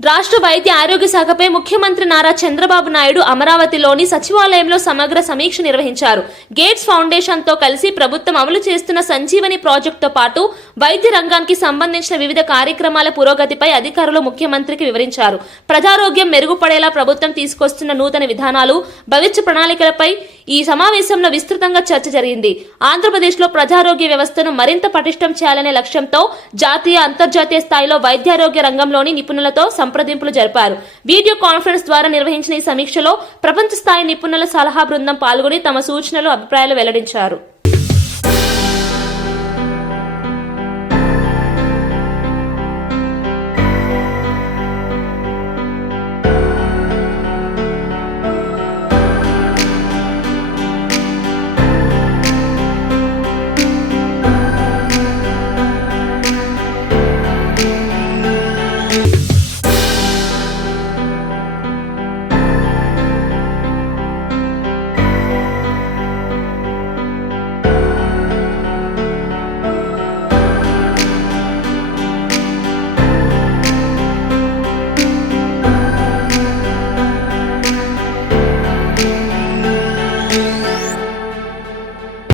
రాష్ట్ర వైద్య ఆరోగ్య శాఖపై ముఖ్యమంత్రి నారా చంద్రబాబు నాయుడు అమరావతిలోని సచివాలయంలో సమగ్ర సమీక్ష నిర్వహించారు. గేట్స్ ఫౌండేషన్ తో కలిసి ప్రభుత్వం అమలు చేస్తున్న సంజీవని ప్రాజెక్టుతో పాటు వైద్య రంగానికి సంబంధించిన వివిధ కార్యక్రమాల పురోగతిపై అధికారులు ముఖ్యమంత్రికి వివరించారు. ప్రజారోగ్యం మెరుగుపడేలా ప్రభుత్వం తీసుకొస్తున్న నూతన విధానాలు, భవిష్య ప్రణాళికలపై ఈ సమావేశంలో విస్తృతంగా చర్చ జరిగింది. ఆంధ్రప్రదేశ్లో ప్రజారోగ్య వ్యవస్థను మరింత పటిష్టం చేయాలనే లక్ష్యంతో జాతీయ, అంతర్జాతీయ స్థాయిలో వైద్యారోగ్య రంగంలోని నిపుణులతో సంప్రదింపులు జరిపారు. వీడియో కాన్ఫరెన్స్ ద్వారా నిర్వహించిన ఈ సమీక్షలో ప్రపంచ స్థాయి నిపుణుల సలహా బృందం పాల్గొని తమ సూచనలు, అభిప్రాయాలు వెల్లడించారు.